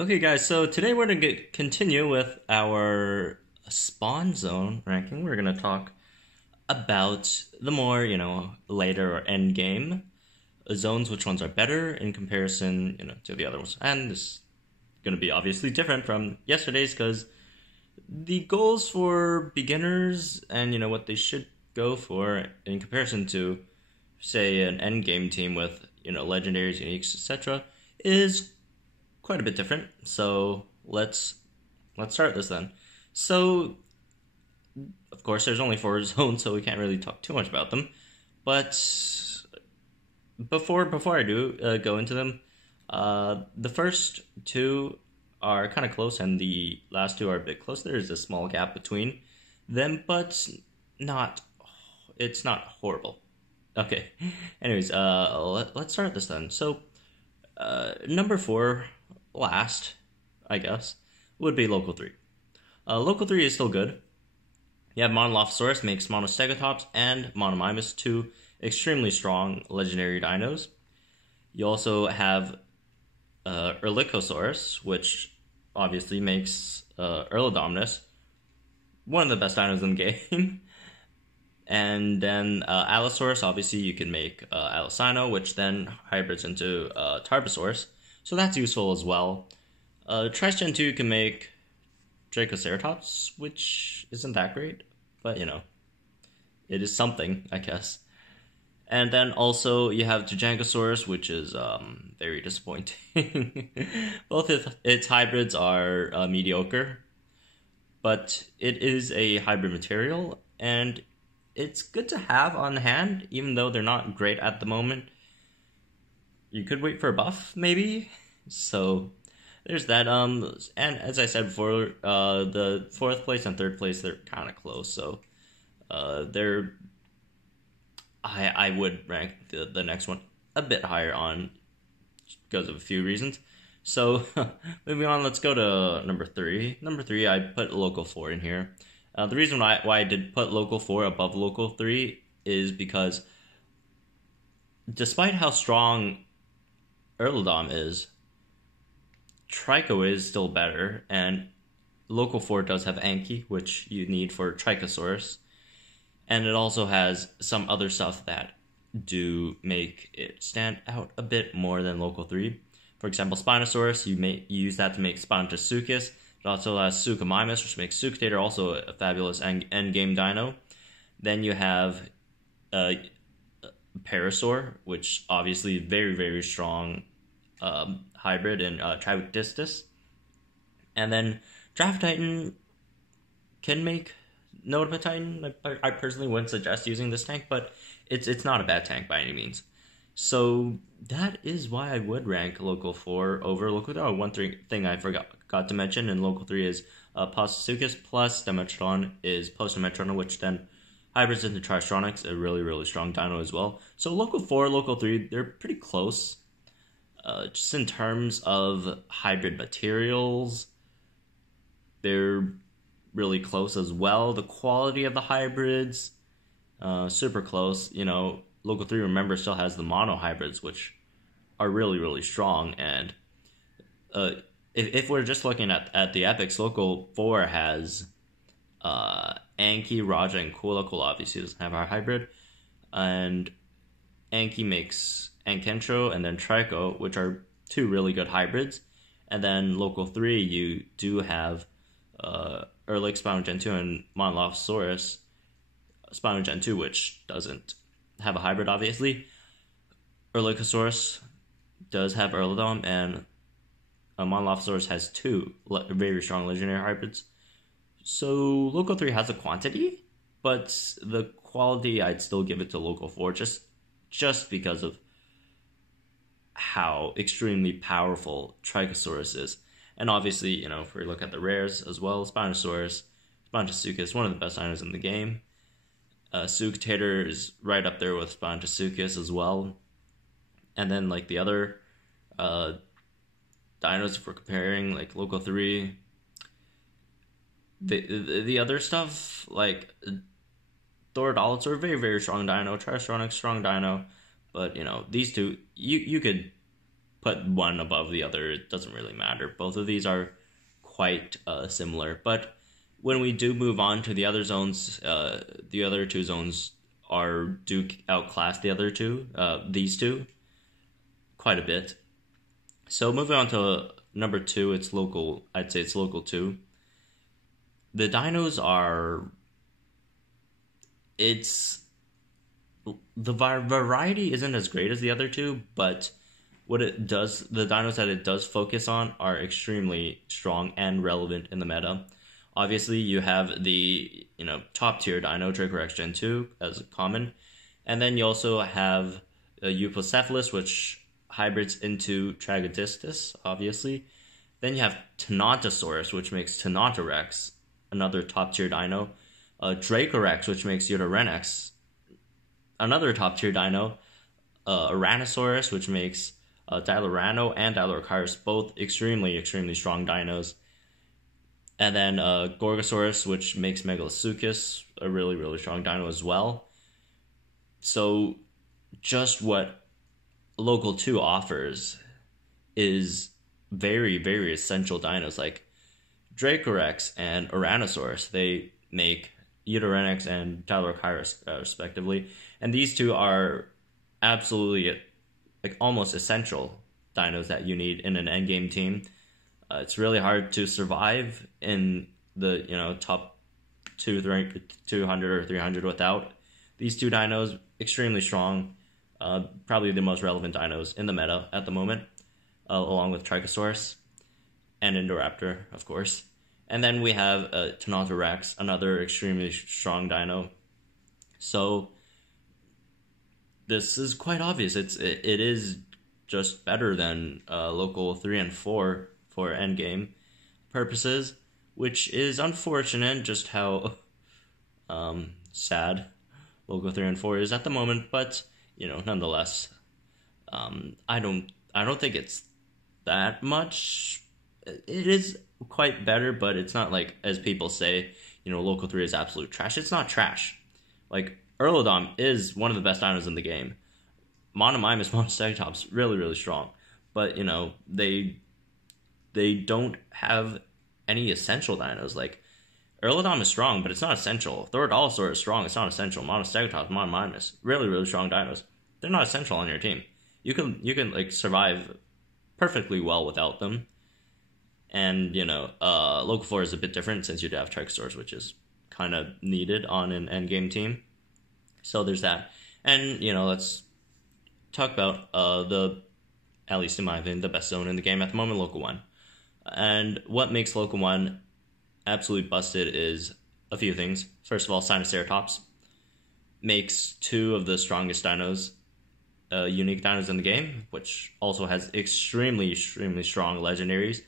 Okay, guys, so today we're going to continue with our spawn zone ranking. We're going to talk about the more, later or end game zones, which ones are better in comparison, to the other ones. And this is going to be obviously different from yesterday's because the goals for beginners and, what they should go for in comparison to, say, an end game team with, legendaries, uniques, etc., is quite a bit different. So let's start this then. So of course there's only 4 zones, so we can't really talk too much about them. But before I do go into them, the first two are kind of close, and the last two are a bit close. There's a small gap between them, but it's not horrible. Okay. Anyways, let's start this then. So number 4. Last, I guess, would be Local 3. Local 3 is still good. You have Allosaurus makes Monostegotops and Monomimus, 2 extremely strong legendary dinos. You also have Erlikosaurus, which obviously makes Erlodominus, one of the best dinos in the game. And then Allosaurus, obviously you can make Alosino, which then hybrids into Tarbosaurus. So that's useful as well. Trice Gen 2 can make Dracoceratops, which isn't that great, but it is something, I guess. And then also you have Gigantosaurus, which is very disappointing. Both its hybrids are mediocre, but it is a hybrid material, and it's good to have on hand, even though they're not great at the moment. You could wait for a buff, maybe. So there's that. And as I said before, the 4th place and 3rd place, they're kind of close. So I would rank the next one a bit higher on because of a few reasons. So moving on, let's go to number 3. Number 3, I put Local 4 in here. The reason why I did put Local 4 above Local 3 is because despite how strong Erlodom is, Trico is still better, and Local 4 does have Anki, which you need for Tricosaurus, and it also has some other stuff that do make it stand out a bit more than Local 3. For example, Spinosaurus, you use that to make Spinotosuchus. It also has Suchomimus, which makes Suchitator also a fabulous endgame dino. Then you have Parasaur, which obviously very, very strong hybrid in Triodistus. And then Draft Titan can make Notable Titan. I personally wouldn't suggest using this tank, but it's not a bad tank by any means. So that is why I would rank Local 4 over Local 3. Oh, one thing I forgot to mention in Local 3 is Postosuchus plus Dimetrodon is Post-Dimetrodon, which then hybrids into Tristronics, a really, really strong dino as well. So Local 4, Local 3, they're pretty close. Just in terms of hybrid materials, they're really close as well. The quality of the hybrids, super close. Local 3, remember, still has the mono hybrids, which are really, really strong. And if we're just looking at the epics, Local 4 has Anki, Raja, and Kula. Kula obviously doesn't have our hybrid. And Anki makes Ankentro and then Trico, which are 2 really good hybrids. And then Local 3, you do have Erlich Spino Gen 2 and Monolophosaurus Spino Gen 2, which doesn't have a hybrid, obviously. Erlikosaurus does have Erlodom, and Monolophosaurus has 2 very strong legendary hybrids. So Local 3 has a quantity, but the quality I'd still give it to Local 4 just because of how extremely powerful Tricosaurus is. And obviously, if we look at the rares as well, Spinosaurus, Spinotosuchus, one of the best dinos in the game. Suchitator is right up there with Spinotosuchus as well. And then, the other dinos, if we're comparing, Local 3, the other stuff, Thorodolus are a very, very strong dino. Tristronics, strong dino. But, these two, you could put one above the other. It doesn't really matter. Both of these are quite similar. But when we do move on to the other zones, the other two zones do outclass the other two, these two, quite a bit. So moving on to number 2, it's local. I'd say it's local 2. The dinos are... The variety isn't as great as the other two, but the dinos that it does focus on are extremely strong and relevant in the meta. Obviously, you have the top tier dino, Dracorex Gen 2, as common, and then you also have Euoplocephalus, which hybrids into Tragodistus, obviously. Then you have Tenontosaurus, which makes Tenontorex, another top tier dino. Dracorex, which makes Eudorenex, another top tier dino. Aranosaurus, which makes Dilorano and Dilorchirus, both extremely strong dinos. And then Gorgosaurus, which makes Megalosuchus, a really strong dino as well. So just what Local 2 offers is very essential dinos. Like Dracorex and Aranosaurus, they make Eudorenex and Dilorchirus, respectively. And these two are absolutely almost essential dinos that you need in an endgame team. It's really hard to survive in the top 200 or 300 without these two dinos. Extremely strong, probably the most relevant dinos in the meta at the moment, along with Trichosaurus and Indoraptor, of course. And then we have Tenontorex, another extremely strong dino. So this is quite obvious. It is just better than Local 3 and 4 for endgame purposes, which is unfortunate just how sad Local 3 and 4 is at the moment, but nonetheless, I don't think it's that much. It is quite better, but it's not like, as people say, Local 3 is absolute trash. It's not trash. Like, Erlodon is one of the best dinos in the game. Monomimus, Monostegotops, really strong. But, they don't have any essential dinos. Like, Erlodon is strong, but it's not essential. Thorodolosaur is strong, it's not essential. Monostegotops, Monomimus, really strong dinos. They're not essential on your team. You can survive perfectly well without them. And, Local 4 is a bit different since you do have Trichosaurus, which is kind of needed on an endgame team. So there's that. And, let's talk about at least in my opinion, the best zone in the game at the moment, Local 1. And what makes Local 1 absolutely busted is a few things. First of all, Sinoceratops makes 2 of the strongest dinos, unique dinos in the game, which also has extremely strong legendaries.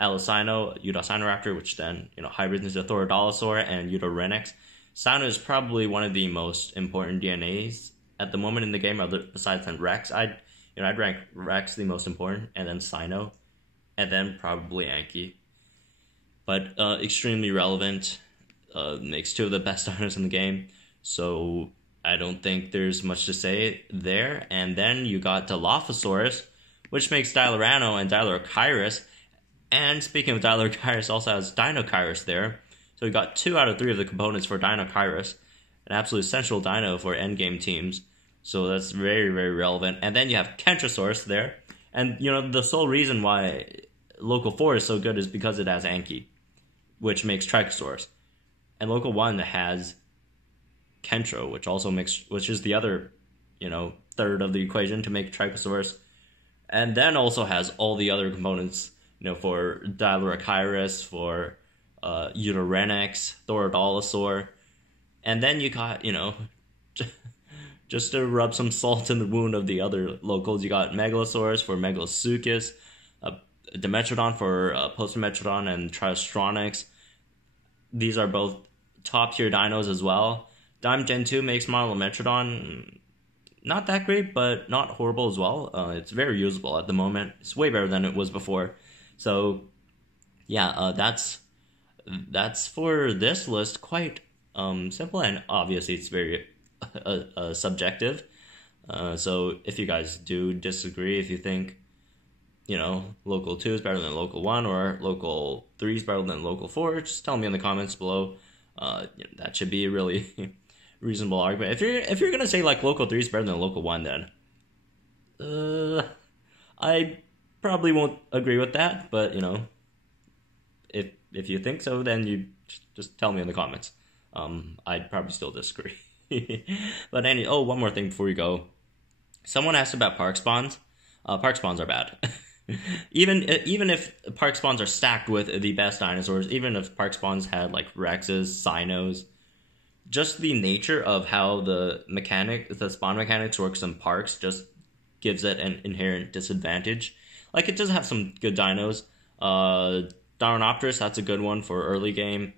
Allosino, Eudocinoraptor, which then hybrids into Thorodolosaur and Eudorenex. Sino is probably one of the most important DNAs at the moment in the game, besides than Rex. I'd rank Rex the most important, and then Sino, and then probably Anki. But extremely relevant, makes 2 of the best dinos in the game, so I don't think there's much to say there. And then you got Dilophosaurus, which makes Dilorano and Dilorchirus. And speaking of Dilorchirus, also has Dinochirus there. So we got 2 out of 3 of the components for Dinochirus, an absolute essential dino for endgame teams. So that's very relevant. And then you have Kentrosaurus there. And, the sole reason why Local 4 is so good is because it has Anki, which makes Trichosaurus. And Local 1 has Kentro, which is the other, third of the equation to make Trichosaurus. And then also has all the other components, for Dilorchirus, for Eudorenex, Thorodolosaur. And then you got, just to rub some salt in the wound of the other locals, you got Megalosaurus for Megalosuchus, Dimetrodon for Post-Dimetrodon and Triostronix. These are both top-tier dinos as well. Dime Gen 2 makes Monometrodon not that great, but not horrible as well. It's very usable at the moment. It's way better than it was before. So, yeah, that's for this list. Quite simple, and obviously it's very subjective. So if you guys do disagree, if you think you know, local 2 is better than local 1, or local 3 is better than local 4, just tell me in the comments below. That should be a really reasonable argument. If you're gonna say like local 3 is better than local 1, then I probably won't agree with that. But you know, if you think so, then you just tell me in the comments. I'd probably still disagree. But one more thing before we go. Someone asked about park spawns. Park spawns are bad. Even if park spawns are stacked with the best dinosaurs, even if park spawns had like Rexes, Sinos, just the nature of how the spawn mechanics works in parks just gives it an inherent disadvantage. Like, it does have some good dinos. Dironopterus, that's a good one for early game.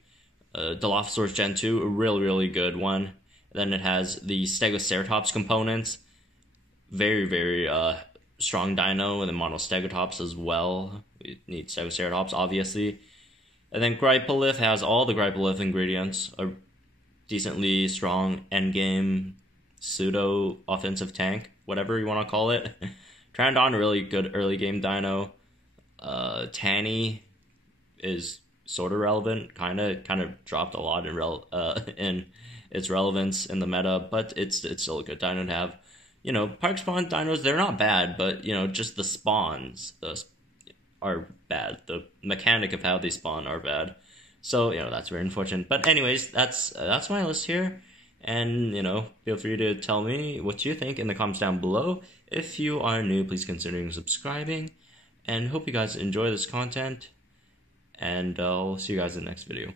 Dilophosaurus Gen 2, a really good one. Then it has the Stegoceratops components. Very strong dino, and then Monostegotops as well. We need Stegoceratops, obviously. And then Grypolith has all the Grypolith ingredients. A decently strong endgame pseudo-offensive tank, whatever you want to call it. Pteranodon, a really good early game dino. Tanny is sort of relevant, kind of dropped a lot in its relevance in the meta, but it's still a good dino to have. You know, park spawn dinos, they're not bad, but you know, just the spawns are bad. The mechanic of how they spawn are bad. So, you know, that's very unfortunate. But anyways, that's my list here. And, you know, feel free to tell me what you think in the comments down below. If you are new, please consider subscribing. And hope you guys enjoy this content. And I'll see you guys in the next video.